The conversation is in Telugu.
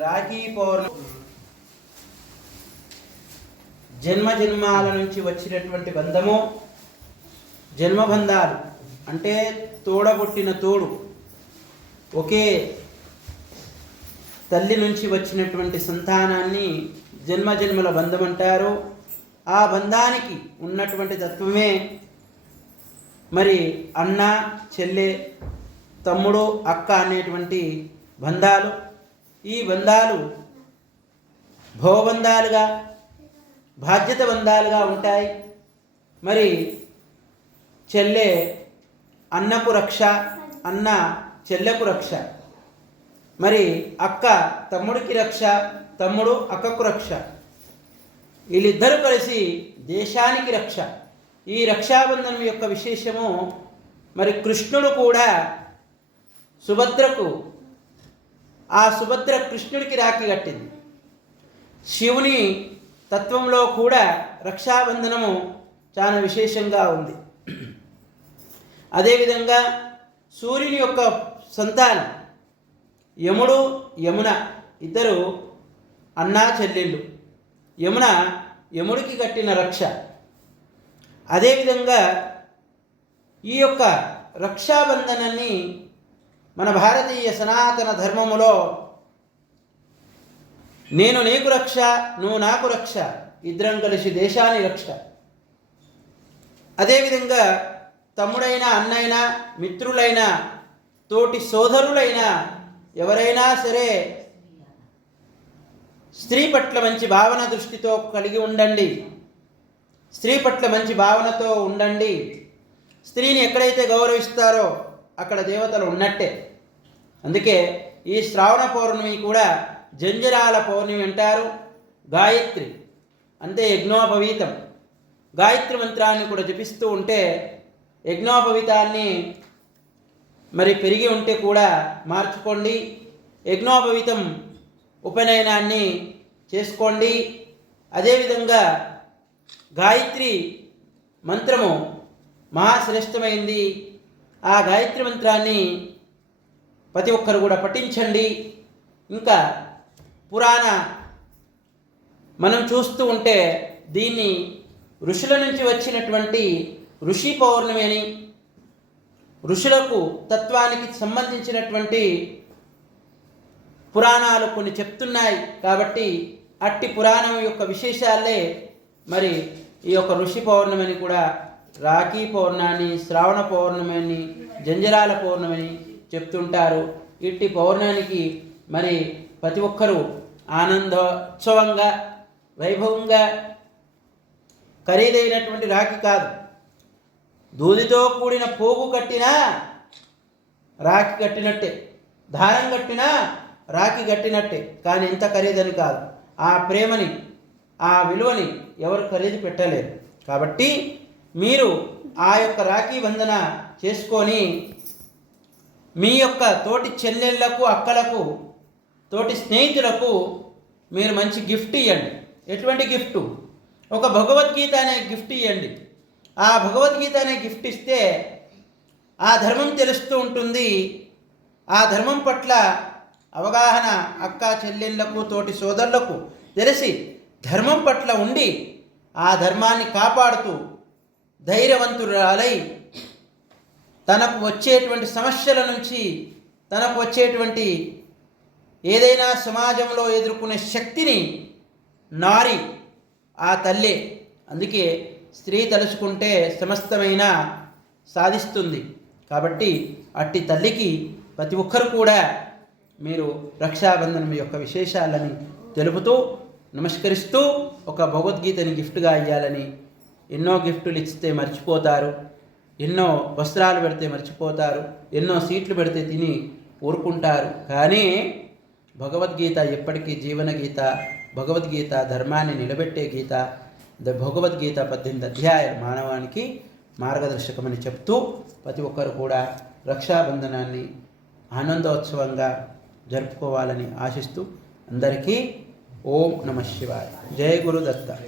రాఖీ పౌర్ణమి జన్మ జన్మాల నుంచి వచ్చినటువంటి బంధము జన్మబంధాలు అంటే తోడబుట్టిన తోడు ఒకే తల్లి నుంచి వచ్చినటువంటి సంతానాన్ని జన్మ జన్మల బంధం అంటారు. ఆ బంధానికి ఉన్నటువంటి తత్వమే మరి అన్న చెల్లె తమ్ముడు అక్క అనేటువంటి బంధాలు. ఈ బంధాలు భవబంధాలుగా బాధ్యత బంధాలుగా ఉంటాయి. మరి చెల్లె అన్నకు రక్ష అన్న చెల్లెకు రక్ష. మరి అక్క తమ్ముడికి రక్ష తమ్ముడు అక్కకు రక్ష. వీళ్ళిద్దరూ కలిసి దేశానికి రక్ష. ఈ రక్షాబంధనం యొక్క విశేషము మరి కృష్ణుడు కూడా సుభద్రకు ఆ సుభద్ర కృష్ణుడికి రాఖీ కట్టింది. శివుని తత్వంలో కూడా రక్షాబంధనము చాలా విశేషంగా ఉంది. అదేవిధంగా సూర్యుని యొక్క సంతానం యముడు యమున ఇద్దరు అన్నా చెల్లెళ్ళు. యమున యముడికి కట్టిన రక్ష. అదేవిధంగా ఈ యొక్క రక్షాబంధనాన్ని మన భారతీయ సనాతన ధర్మములో నేను నీకు రక్ష నువ్వు నాకు రక్ష ఇద్దరం కలిసి దేశాన్ని రక్ష. అదేవిధంగా తమ్ముడైన అన్నైనా మిత్రులైనా తోటి సోదరులైనా ఎవరైనా సరే స్త్రీ పట్ల మంచి భావన దృష్టితో కలిగి ఉండండి. స్త్రీ పట్ల మంచి భావనతో ఉండండి. స్త్రీని ఎక్కడైతే గౌరవిస్తారో అక్కడ దేవతలు ఉన్నట్టే. అందుకే ఈ శ్రావణ పౌర్ణమి కూడా జంజరాల పౌర్ణమి అంటారు. గాయత్రి అంటే యజ్ఞోపవీతం. గాయత్రి మంత్రాన్ని కూడా జపిస్తూ ఉంటే యజ్ఞోపవీతాన్ని మరి పెరిగి ఉంటే కూడా మార్చుకోండి. యజ్ఞోపవీతం ఉపనయనాన్ని చేసుకోండి. అదేవిధంగా గాయత్రి మంత్రము మహాశ్రేష్టమైంది. ఆ గాయత్రి మంత్రాన్ని ప్రతి ఒక్కరు కూడా పఠించండి. ఇంకా పురాణ మనం చూస్తూ ఉంటే దీన్ని ఋషుల నుంచి వచ్చినటువంటి ఋషి పౌర్ణమి అని ఋషులకు తత్వానికి సంబంధించినటువంటి పురాణాలు కొన్ని చెప్తున్నాయి. కాబట్టి అట్టి పురాణం యొక్క విశేషాలే మరి ఈ యొక్క ఋషి పౌర్ణమిని కూడా రాఖీ పౌర్ణాన్ని శ్రావణ పౌర్ణమిని జంజరాల పౌర్ణమిని చెప్తుంటారు. ఇట్టి పౌర్ణానికి మరి ప్రతి ఒక్కరూ ఆనందోత్సవంగా వైభవంగా ఖరీదైనటువంటి రాఖీ కాదు. దూదితో కూడిన పోగు కట్టినా రాఖీ కట్టినట్టే. దారం కట్టినా రాఖీ కట్టినట్టే. కానీ ఇంత ఖరీదని కాదు. ఆ ప్రేమని ఆ విలువని ఎవరు ఖరీదు పెట్టలేరు. కాబట్టి మీరు ఆ యొక్క రాఖీ బంధన చేసుకొని మీ యొక్క తోటి చెల్లెళ్ళకు అక్కలకు తోటి స్నేహితులకు మీరు మంచి గిఫ్ట్ ఇవ్వండి ఎటువంటి గిఫ్ట్? ఒక భగవద్గీత అనే గిఫ్ట్ ఇవ్వండి ఆ భగవద్గీత అనే గిఫ్ట్ ఇస్తే ఆ ధర్మం తెలుస్తూ ఉంటుంది. ఆ ధర్మం పట్ల అవగాహన అక్క చెల్లెళ్ళకు తోటి సోదరులకు తెలిసి ధర్మం పట్ల ఉండి ఆ ధర్మాన్ని కాపాడుతూ ధైర్యవంతురాలై తనకు వచ్చేటువంటి సమస్యల నుంచి తనకు వచ్చేటువంటి ఏదైనా సమాజంలో ఎదుర్కొనే శక్తిని నారి ఆ తల్లే. అందుకే స్త్రీ తలుచుకుంటే సమస్తమైన సాధిస్తుంది. కాబట్టి అట్టి తల్లికి ప్రతి ఒక్కరు కూడా మీరు రక్షాబంధనం యొక్క విశేషాలని తెలుపుతూ నమస్కరిస్తూ ఒక భగవద్గీతని గిఫ్ట్గా ఇవ్వాలని ఎన్నో గిఫ్టులు ఇస్తే మర్చిపోతారు ఎన్నో వస్త్రాలు పెడితే మర్చిపోతారు ఎన్నో సీట్లు పెడితే తిని ఊరుకుంటారు. కానీ భగవద్గీత ఎప్పటికీ జీవన గీత భగవద్గీత ధర్మాన్ని నిలబెట్టే గీత ద భగవద్గీత పద్దెనిమిది అధ్యాయం మానవానికి మార్గదర్శకమని చెప్తూ ప్రతి ఒక్కరు కూడా రక్షాబంధనాన్ని ఆనందోత్సవంగా జరుపుకోవాలని ఆశిస్తూ అందరికీ ఓం నమ శివాయ. జయ గురుదత్త.